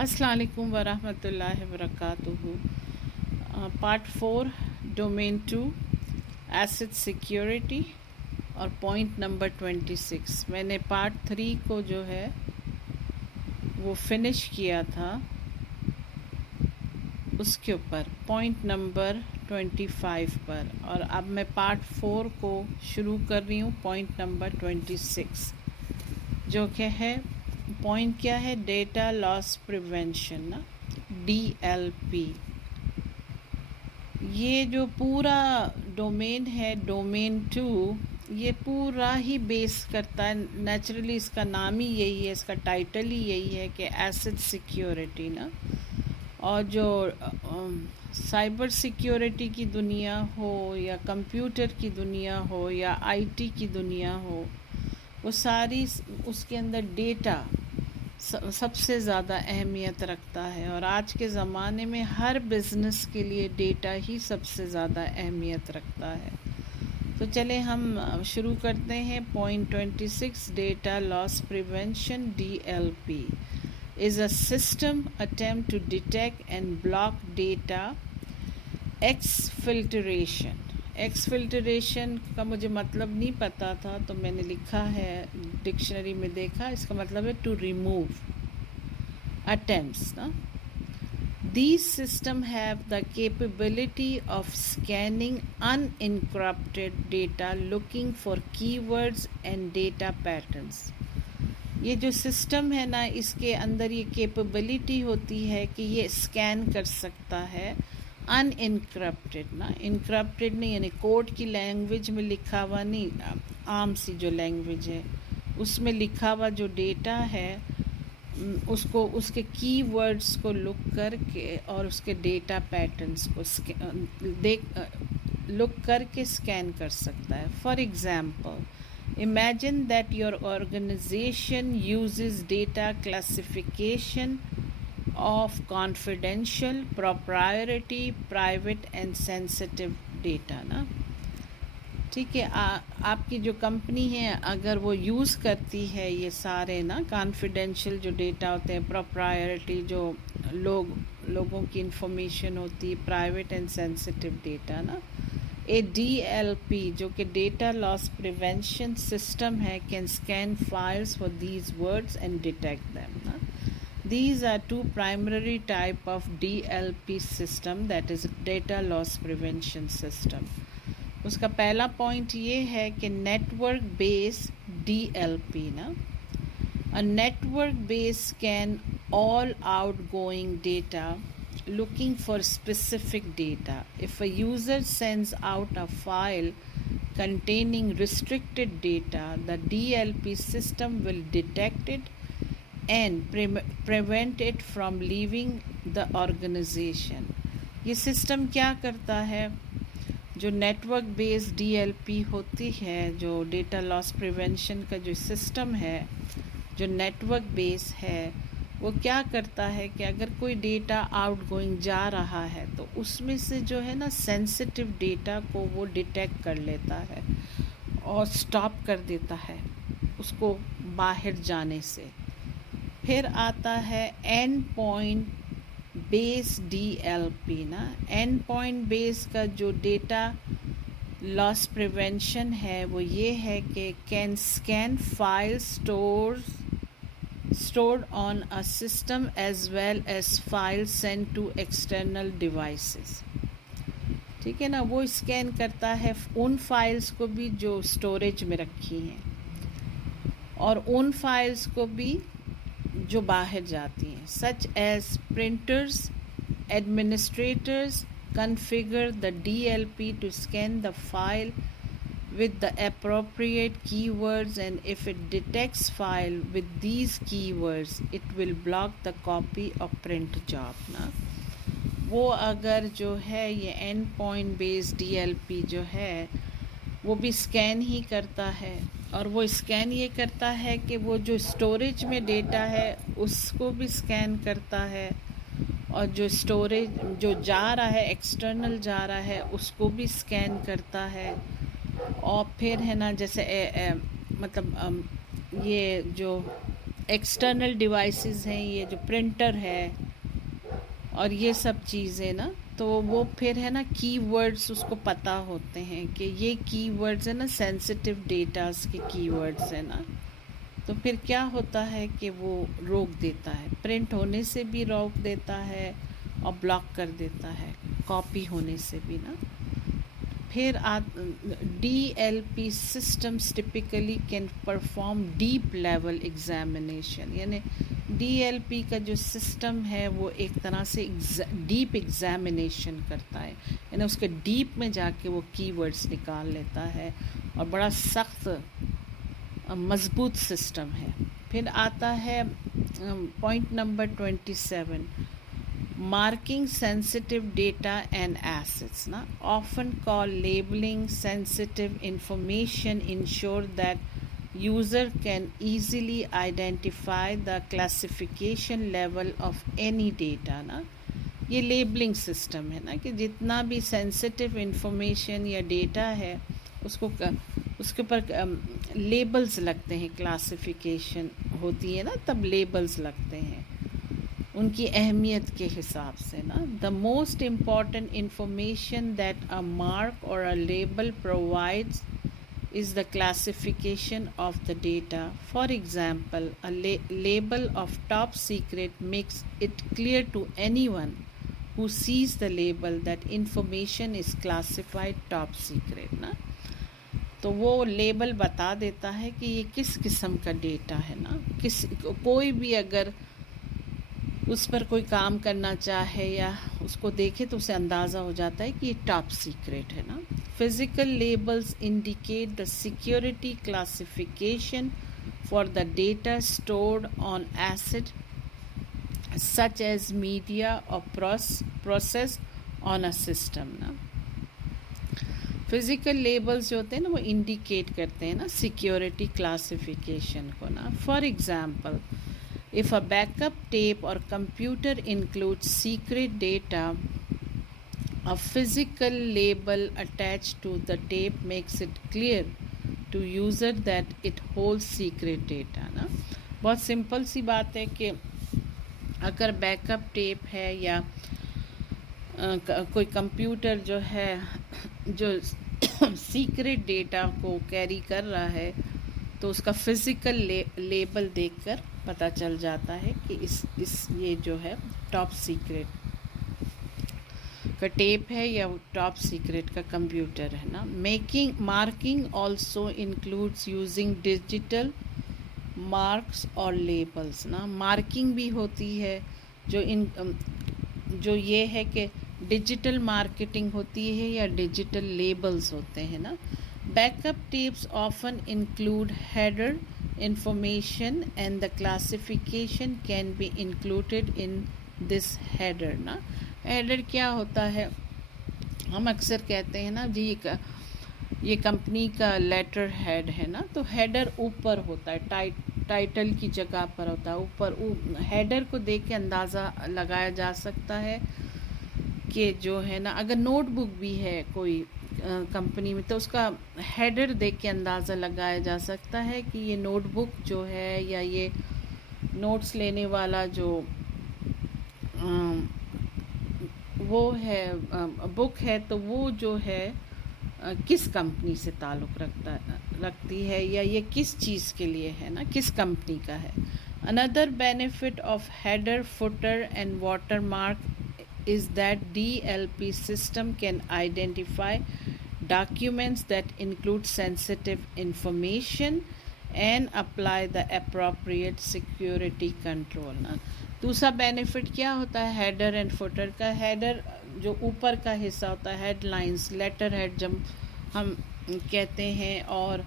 السلام علیکم ورحمۃ اللہ وبرکاتہ۔ پارٹ 4 ڈومین 2 ایسٹ سیکیورٹی اور پوائنٹ نمبر 26۔ میں نے پارٹ 3 کو جو ہے وہ فنش کیا تھا، اس کے اوپر پوائنٹ نمبر 25 پر، اور اب میں پارٹ 4 کو شروع کر رہی ہوں پوائنٹ نمبر 26، جو کہ ہے پوائنٹ کیا ہے؟ Data loss prevention, DLP۔ یہ جو پورا ڈومین ہے ڈومین 2، یہ پورا ہی بیس کرتا ہے، نیچرلی اس کا نام ہی یہی ہے، اس کا ٹائٹل ہی یہی ہے کہ ایسٹ سیکیورٹی نا۔ اور جو سائبر سیکیورٹی کی دنیا ہو یا کمپیوٹر کی دنیا ہو یا IT کی دنیا ہو، وہ ساری اس کے اندر ڈیٹا سب سے زیادہ اہمیت رکھتا ہے، اور آج کے زمانے میں ہر بزنس کے لیے ڈیٹا ہی سب سے زیادہ اہمیت رکھتا ہے۔ تو چلیں ہم شروع کرتے ہیں point 26۔ Data loss prevention DLP is a system attempt to detect and block data exfiltration۔ ایکسفلٹریشن کا مجھے مطلب نہیں پتا تھا، تو میں نے لکھا ہے ڈکشنری میں دیکھا، اس کا مطلب ہے ٹو ریموو attempts نا۔ These systems have the capability of scanning unencrypted data looking for keywords and data patterns۔ یہ جو سسٹم ہے نا، اس کے اندر یہ کیپبلٹی ہوتی ہے کہ یہ اسکین کر سکتا ہے ان انکرپٹیڈ نا، انکرپٹیڈ نہیں یعنی کوڈ کی لینگویج میں لکھا ہوا نہیں، عام سی جو لینگویج ہے اس میں لکھا ہوا جو ڈیٹا ہے، اس کو اس کے کی ورڈز کو لک کر کے اور اس کے ڈیٹا پیٹرنز کو لک کر کے اسکین کر سکتا ہے۔ For example, imagine that your organization uses data classification of confidential, proprietary, private and sensitive data نا۔ ٹھیک ہے، آپ کی جو کمپنی ہے اگر وہ یوز کرتی ہے یہ سارے نا کانفیڈینشیل جو ڈیٹا ہوتے ہیں، پروپرائٹری جو لوگوں کی انفارمیشن ہوتی ہے، پرائیویٹ اینڈ سینسٹیو ڈیٹا نا، اے DLP جو کہ ڈیٹا لاس پریونشن سسٹم ہے can scan files for these words and detect them نا۔ These are two primary type of DLP system, that is data loss prevention system۔ اس کا پہلا point یہ ہے کہ نیٹ ورک بیس DLP نا، a network base scan all outgoing data looking for specific data۔ If a user sends out a file containing restricted data, the DLP system will detect it and prevent it from leaving the organization۔ یہ system کیا کرتا ہے؟ جو net work base DLP ہوتی ہے، جو data loss prevention کا جو سسٹم ہے، جو نیٹ ورک بیس ہے، وہ کیا کرتا ہے کہ اگر کوئی ڈیٹا آؤٹ گوئنگ جا رہا ہے تو اس میں سے جو ہے نا سینسٹیو ڈیٹا کو وہ ڈیٹیکٹ کر لیتا ہے اور سٹاپ کر دیتا ہے اس کو باہر جانے سے۔ پھر آتا ہے اینڈ پوائنٹ بیس DLP نا۔ اینڈ پوائنٹ بیس کا جو ڈیٹا لاس پریونشن ہے وہ یہ ہے کہ can scan file stored on a system as well as files sent to external devices۔ ٹھیک ہے نا، وہ اسکین کرتا ہے ان فائلز کو بھی جو اسٹوریج میں رکھی ہیں اور ان فائلز کو بھی جو باہر جاتی ہیں، such as printers, administrators configure the DLP to scan the file with the appropriate keywords, and if it detects file with these keywords it will block the copy or print job نا۔ وہ اگر جو ہے یہ and point base DLP جو ہے وہ بھی اسکین ہی کرتا ہے، اور وہ اسکین یہ کرتا ہے کہ وہ جو اسٹوریج میں ڈیٹا ہے اس کو بھی اسکین کرتا ہے، اور جو اسٹوریج جو جا رہا ہے ایکسٹرنل جا رہا ہے اس کو بھی اسکین کرتا ہے۔ اور پھر ہے نا جیسے مطلب یہ جو ایکسٹرنل ڈیوائسز ہیں، یہ جو پرنٹر ہے اور یہ سب چیزیں نا، تو وہ پھر ہے نا کی ورڈز اس کو پتہ ہوتے ہیں کہ یہ کی ورڈز ہیں نا سینسٹیو ڈیٹاز کے کی ورڈز ہیں نا، تو پھر کیا ہوتا ہے کہ وہ روک دیتا ہے، پرنٹ ہونے سے بھی روک دیتا ہے اور بلاک کر دیتا ہے، کاپی ہونے سے بھی نا. پھر DLP systems typically can perform deep level examination، یعنی DLP کا جو سسٹم ہے وہ ایک طرح سے ڈیپ ایگزامینیشن کرتا ہے، یعنی اس کے ڈیپ میں جا کے وہ کی ورڈز نکال لیتا ہے، اور بڑا سخت مضبوط سسٹم ہے. پھر آتا ہے point number 27، marking sensitive data and assets نا. often call labeling sensitive information ensure that user can easily identify the classification level of any data نا. یہ لیبلنگ سسٹم ہے نا کہ جتنا بھی سینسٹیو انفارمیشن یا ڈیٹا ہے اس کے اوپر لیبلز لگتے ہیں، کلاسیفیکیشن ہوتی ہے نا تب لیبلز لگتے ہیں ان کی اہمیت کے حساب سے نا. The most important information that a mark اور a label provides is the classification of the data. For example a label of top secret makes it clear to anyone ون who sees the label that information is classified top secret نا. تو وہ label بتا دیتا ہے کہ یہ کس قسم کا ڈیٹا ہے نا. کوئی بھی اگر اس پر کوئی کام کرنا چاہے یا اس کو دیکھے تو اسے اندازہ ہو جاتا ہے کہ یہ ٹاپ سیکرٹ ہے نا. Physical labels indicate the security classification for the data stored on asset such as media or process on a system نا. فزیکل لیبلز جو ہوتے ہیں نا وہ انڈیکیٹ کرتے ہیں نا سیکیورٹی کلاسیفیکیشن کو نا. For example if a backup tape or computer includes secret data, a physical label attached to the tape makes it clear to user that it holds secret data نا. بہت simple سی بات ہے کہ اگر back up tape ہے یا کوئی computer جو ہے جو سیکریٹ ڈیٹا کو کیری کر رہا ہے تو اس کا فزیکل لیبل دیکھ کر پتہ چل جاتا ہے کہ یہ جو ہے ٹاپ سیکریٹ کا ٹیپ ہے یا ٹاپ سیکریٹ کا کمپیوٹر ہے نا. Marking also includes using digital marks اور لیبلز نا. مارکنگ بھی ہوتی ہے جو یہ ہے کہ ڈیجیٹل مارکیٹنگ ہوتی ہے یا ڈیجیٹل لیبلز ہوتے ہیں نا. Backup tapes often include header information and the classification can be included in this header نا. ہیڈر کیا ہوتا ہے؟ ہم اکثر کہتے ہیں نا جی یہ کمپنی کا لیٹر ہیڈ ہے نا، تو ہیڈر اوپر ہوتا ہے، ٹائٹل کی جگہ پر ہوتا ہے اوپر. ہیڈر کو دیکھ کے اندازہ لگایا جا سکتا ہے کہ جو ہے نا اگر نوٹ بک بھی ہے کوئی کمپنی میں تو اس کا ہیڈر دیکھ کے اندازہ لگایا جا سکتا ہے کہ یہ نوٹ بک جو ہے یا یہ نوٹس لینے والا جو وہ ہے بک ہے تو وہ جو ہے کس کمپنی سے تعلق رکھتی ہے یا یہ کس چیز کے لیے ہے نا، کس کمپنی کا ہے. Another benefit of header footer and water mark is that DLP system can identify documents that include sensitive information and apply the appropriate security control نا. دوسرا بینیفٹ کیا ہوتا ہے ہیڈر اینڈ فوٹر کا؟ ہیڈر جو اوپر کا حصہ ہوتا ہے، ہیڈ لائنز، لیٹر ہیڈ جب ہم کہتے ہیں، اور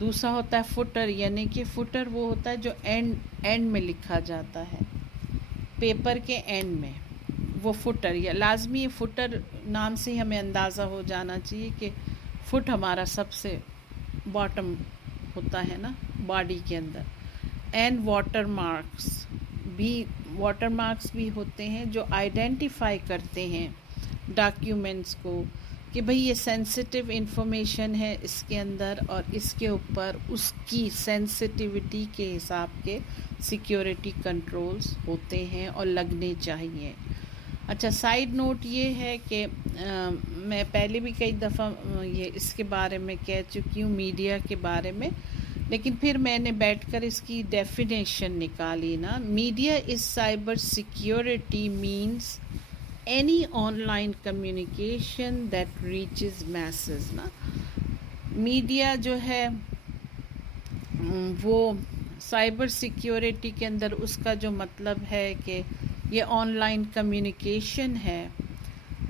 دوسرا ہوتا ہے فوٹر، یعنی کہ فوٹر وہ ہوتا ہے جو اینڈ میں لکھا جاتا ہے، پیپر کے اینڈ میں وہ فوٹر. یا لازمی فوٹر نام سے ہی ہمیں اندازہ ہو جانا چاہیے کہ فٹ ہمارا سب سے باٹم ہوتا ہے نا باڈی کے اندر. اینڈ واٹر مارکس بھی ہوتے ہیں جو آئیڈینٹیفائی کرتے ہیں ڈاکیومنٹس کو کہ بھئی یہ سینسٹیو انفارمیشن ہے اس کے اندر، اور اس کے اوپر اس کی سینسٹیوٹی کے حساب کے سیکیورٹی کنٹرولز ہوتے ہیں اور لگنے چاہیے. اچھا، سائیڈ نوٹ یہ ہے کہ میں پہلے بھی کئی دفعہ یہ اس کے بارے میں کہہ چکی ہوں، میڈیا کے بارے میں، لیکن پھر میں نے بیٹھ کر اس کی ڈیفینیشن نکالی نا. Media as cyber security means any online communication that reaches masses نا. میڈیا جو ہے وہ سائبر سیکیورٹی کے اندر اس کا جو مطلب ہے کہ یہ آن لائن کمیونیکیشن ہے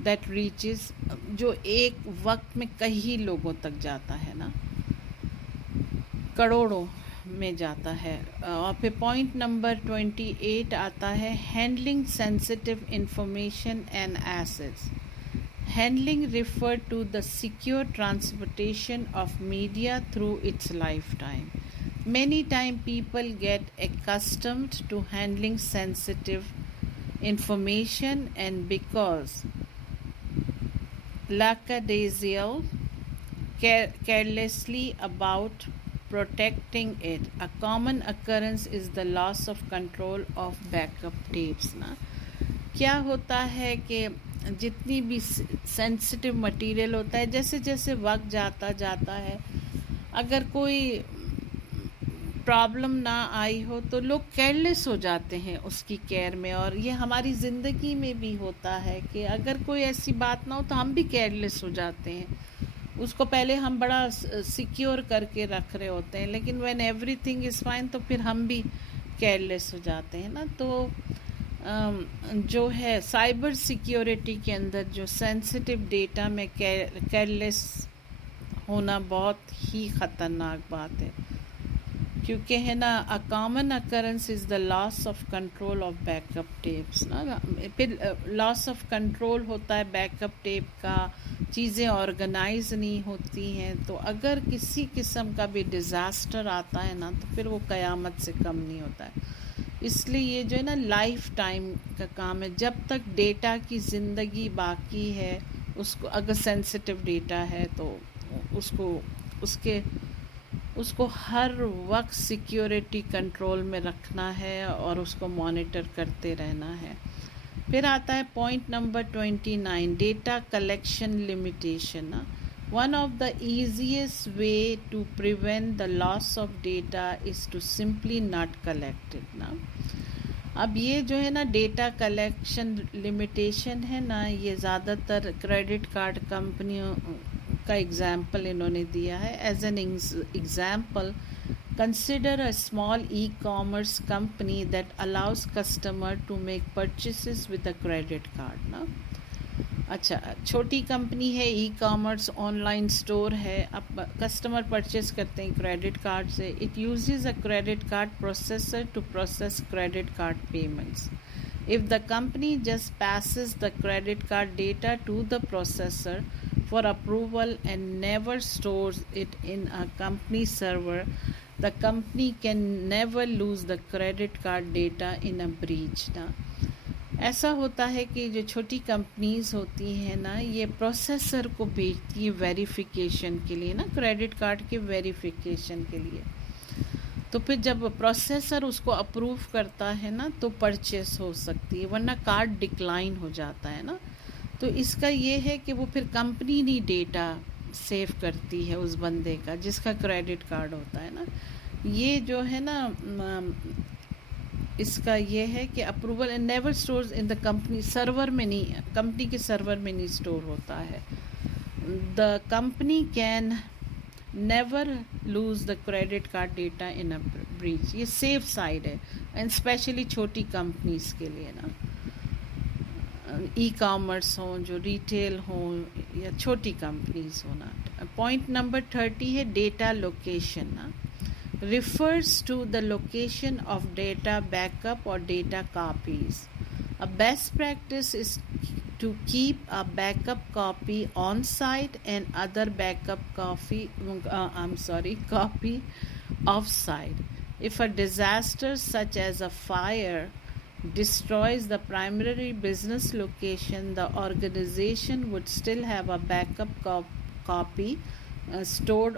دیٹ ریچز، جو ایک وقت میں کئی لوگوں تک جاتا ہے نا، کروڑوں میں جاتا ہے. اور پھر پوائنٹ نمبر 28 آتا ہے handling sensitive information and assets. Handling refer to the secure transportation of media through its lifetime. Many times people get accustomed to handling sensitive information, and because lackadaisical, carelessly about protecting it. A common occurrence is the loss of control of backup tapes نا. کیا ہوتا ہے کہ جتنی بھی sensitive material ہوتا ہے، جیسے جیسے وقت جاتا ہے، اگر کوئی پرابلم نہ آئی ہو تو لوگ کیئرلیس ہو جاتے ہیں اس کی کیئر میں. اور یہ ہماری زندگی میں بھی ہوتا ہے کہ اگر کوئی ایسی بات نہ ہو تو ہم بھی کیئرلیس ہو جاتے ہیں. اس کو پہلے ہم بڑا سیکیور کر کے رکھ رہے ہوتے ہیں، لیکن when everything is fine تو پھر ہم بھی کیئرلیس ہو جاتے ہیں نا. تو جو ہے سائبر سیکیورٹی کے اندر جو سینسٹیو ڈیٹا میں کیئرلیس ہونا بہت ہی خطرناک بات ہے، کیونکہ ہے نا a common occurrence is the loss of control of backup tapes نا. پھر لاس آف کنٹرول ہوتا ہے بیک اپ ٹیپ کا، چیزیں آرگنائز نہیں ہوتی ہیں. تو اگر کسی قسم کا بھی ڈیزاسٹر آتا ہے نا تو پھر وہ قیامت سے کم نہیں ہوتا ہے. اس لیے یہ جو ہے نا لائف ٹائم کا کام ہے. جب تک ڈیٹا کی زندگی باقی ہے، اس کو اگر سینسٹیو ڈیٹا ہے تو اس کو ہر وقت سیکیورٹی کنٹرول میں رکھنا ہے اور اس کو مانیٹر کرتے رہنا ہے. پھر آتا ہے point number 29 data collection limitation. One of the easiest way to prevent the loss of data is to simply not collect it نا. اب یہ جو ہے نا ڈیٹا کلیکشن لمیٹیشن ہے نا، یہ زیادہ تر کریڈٹ کارڈ کمپنیوں کا ایگزامپل انہوں نے دیا ہے. As an example consider a small e-commerce company that allows customer to make purchases with a credit card نا. اچھا، چھوٹی کمپنی ہے، e-commerce online store ہے، اب کسٹمر پرچیز کرتے ہیں کریڈٹ کارڈ سے. It uses a credit card processor to process credit card payments. If the company just passes the credit card data to the processor for approval and never stores it in a company server, the company can never lose the credit card data in a breach نا. ایسا ہوتا ہے کہ جو چھوٹی companies ہوتی ہیں نا، یہ پروسیسر کو بھیجتی ہے ویریفیکیشن کے لیے نا، کریڈٹ کارڈ کے ویریفیکیشن کے لیے. تو پھر جب پروسیسر اس کو اپروو کرتا ہے نا تو پرچیز ہو سکتی ہے، ورنہ کارڈ ڈکلائن ہو جاتا ہے نا. تو اس کا یہ ہے کہ وہ پھر کمپنی نہیں ڈیٹا سیو کرتی ہے اس بندے کا جس کا کریڈٹ کارڈ ہوتا ہے نا. یہ جو ہے نا اس کا یہ ہے کہ approval and never stores in the company server میں نہیں، کمپنی کے سرور میں نہیں اسٹور ہوتا ہے. The company can never lose the credit card data in a breach. یہ سیف سائڈ ہے، اینڈ اسپیشلی چھوٹی کمپنیز کے لیے نا، ای کامرس ہوں، جو ریٹیل ہوں یا چھوٹی کمپنیز ہونا. پوائنٹ نمبر 30 ہے ڈیٹا لوکیشن نا. refers to the location of data backup or data copies. A best practice is to keep a backup copy on site and other backup copy off site. If a disaster such as a fire, destroys the primary business location, the organization would still have a backup copy stored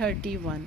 31,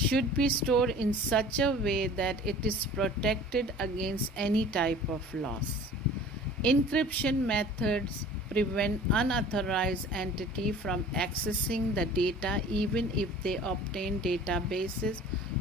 should be stored in such a way that it is protected against any type of loss. Encryption methods prevent unauthorized entity from accessing the data even if they obtain databases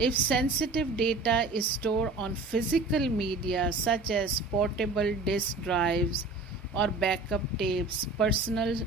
If sensitive data is stored on physical media such as portable disk drives or backup tapes, personal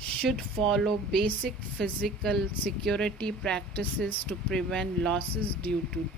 should follow basic physical security practices to prevent losses due to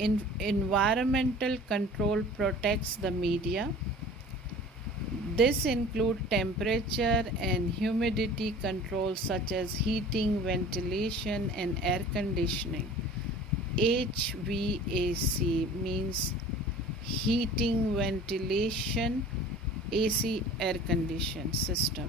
environmental control protects the media. This includes temperature and humidity control such as heating, ventilation and air conditioning. HVAC means heating, ventilation, AC air condition system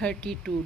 32,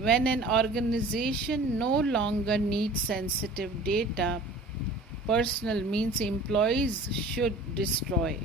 When an organization no longer needs sensitive data, personal means employees should destroy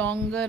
longer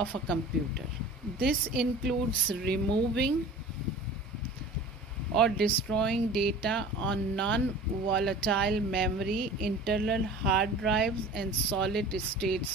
of a computer. This includes removing or destroying data on non-volatile memory, internal hard drives and solid state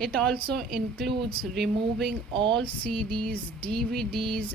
It also includes removing all CDs, DVDs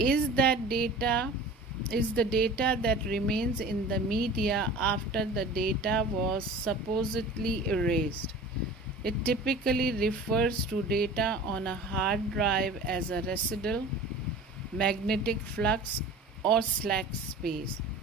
Is that data is the data that remains in the media after the data was supposedly erased. It typically refers to data on a hard drive as a residual magnetic flux or slack space.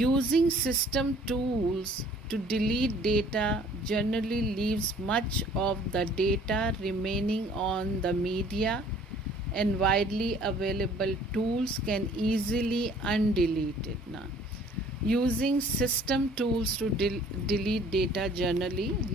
using system tools to delete data generally leaves much of the data remaining on the media, and widely available tools can easily undelete it. Now, using system tools to delete data generally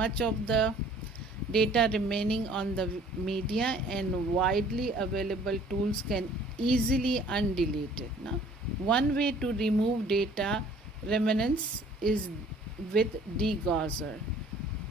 much of the data remaining on the media, and widely available tools can easily undelete it. Now, one way to remove data remnants is with degausser.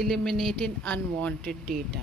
Eliminating unwanted data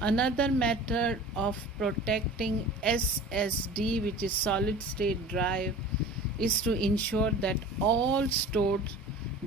Another method of protecting SSD, which is solid state drive, is to ensure that all stored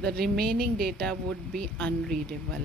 the remaining data would be unreadable.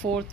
4th